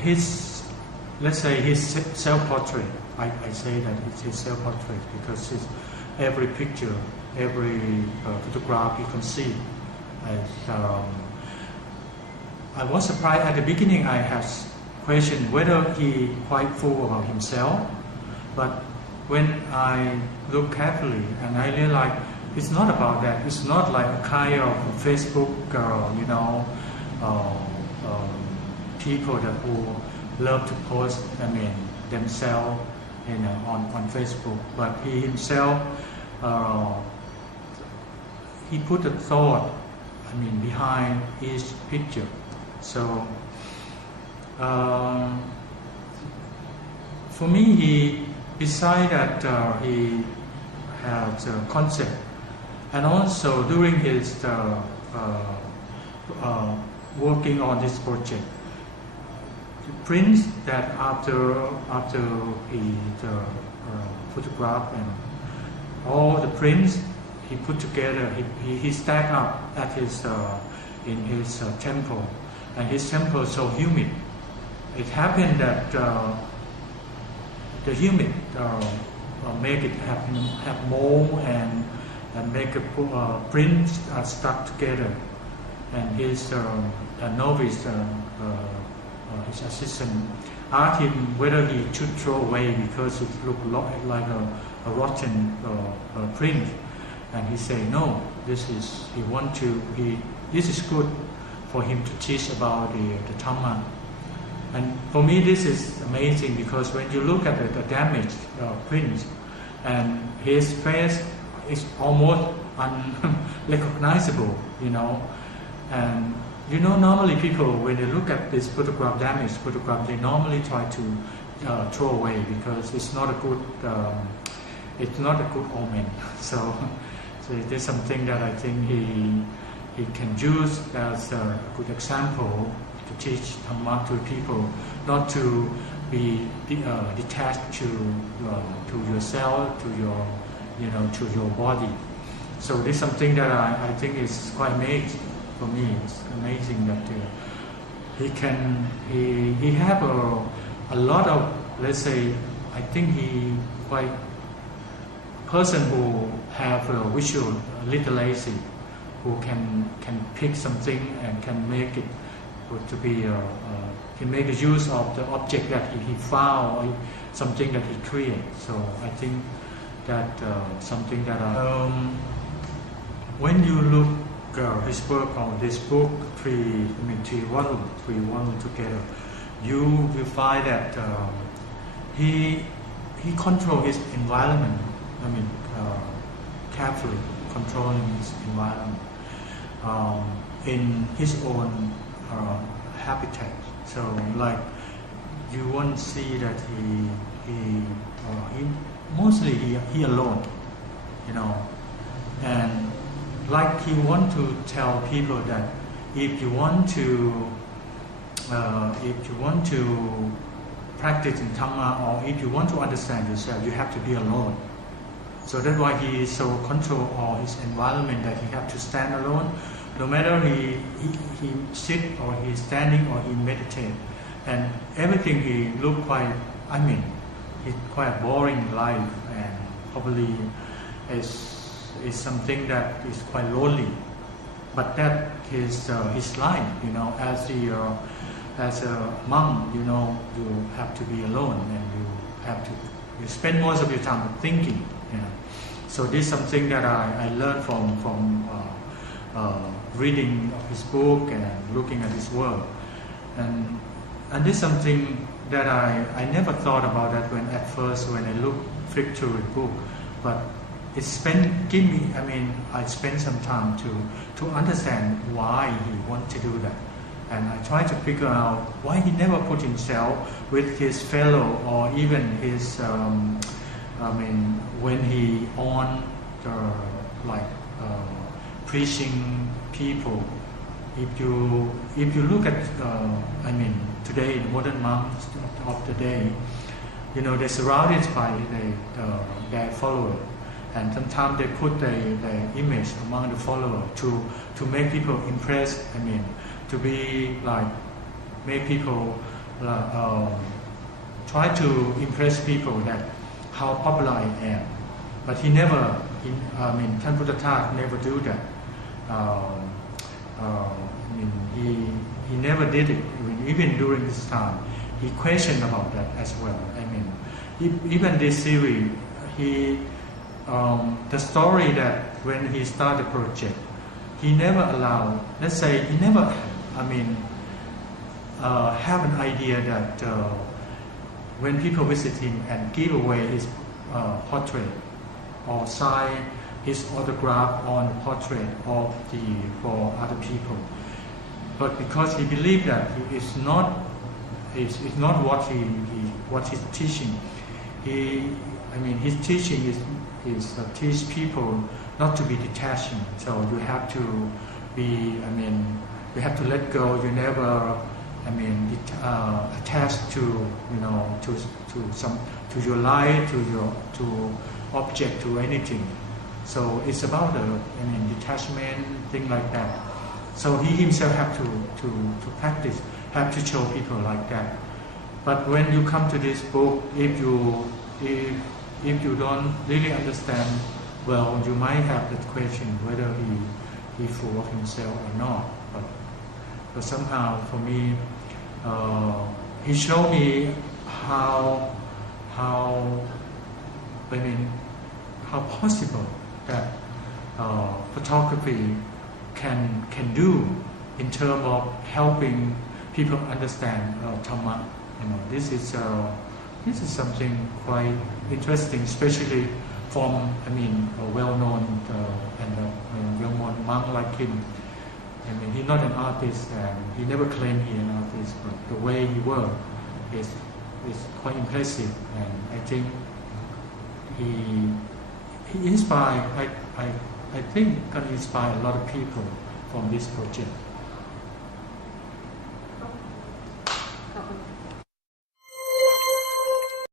His, let's say his self-portrait. I say that it's his self-portrait because every picture, every photograph you can see. I was surprised at the beginning. I had questioned whether he quite full about himself, but when I look carefully and I realize it's not about that. It's not like a kind of Facebook, people that who love to post, themselves, on Facebook. But he himself, he put a thought, behind each picture. So, for me, besides that, he has a concept, and also during his working on this project, the prints that after he photographed and all the prints he put together, he stacked up at his in his temple, and his temple is so humid. It happened that the humid make it have mold and make a print stuck together, and his novice, his assistant, asked him whether he should throw away because it looked like a rotten print, and he said no. This is good for him to teach about the Dhamma. And for me, this is amazing because when you look at the damaged prints, and his face is almost unrecognizable, and normally people, when they look at this damaged photograph, they normally try to throw away because it's not a good omen. So there's something that I think he can use as a good example to teach Dhamma to people, not to be detached to yourself, to your body. So this is something that I think is quite amazing for me. It's amazing that he have a lot of, let's say, I think he quite person who have a visual literacy, who can pick something and can make it to be he make use of the object that he found or something that he created. So I think that something that when you look his work on this book, three volumes together, you will find that he control his environment. Carefully controlling his environment in his own habitat. So, like, you won't see that he mostly he alone, and like he want to tell people that if you want to practice in Dhamma, or if you want to understand yourself, you have to be alone. So that's why he is so control all his environment that he have to stand alone. No matter he sit or he's standing or he meditate, and everything he look quite. He's quite boring life, and probably is something that is quite lonely. But that is his life, as a monk, you have to be alone, and you spend most of your time thinking. So this is something that I learned from reading his book and looking at his work, and this is something that I never thought about that when I flipped through the book, but I spent some time to understand why he wanted to do that, and I tried to figure out why he never put himself with his fellow or even his when he on preaching people. If you look at today, the modern monks of the day, they're surrounded by their followers, and sometimes they put their image among the followers to make people impressed. To be like make people try to impress people that how popular I am. But he never,ท่านพุทธทาส never do that. He never did it. Even during this time, he questioned about that as well. Even this series, the story that when he started the project, he never allowed. Let's say he never, have an idea that when people visit him and give away his portrait or sign his autograph on the portrait for other people. But because he believed that it's not what he's teaching. His teaching is teach people not to be detaching. So you have to be. You have to let go. You never. Attached to to your life, to object, to anything. So it's about the detachment, thing like that. So he himself have to practice, have to show people like that. But when you come to this book, if you don't really understand, well, you might have that question whether he full of himself or not. But somehow for me, he showed me how possible that photography can do in terms of helping people understand Dhamma. This is something quite interesting, especially from a well-known and well-known monk like him. He's not an artist, and he never claimed he's an artist, but the way he works is quite impressive, and I think he inspired. I think can inspire a lot of people from this project.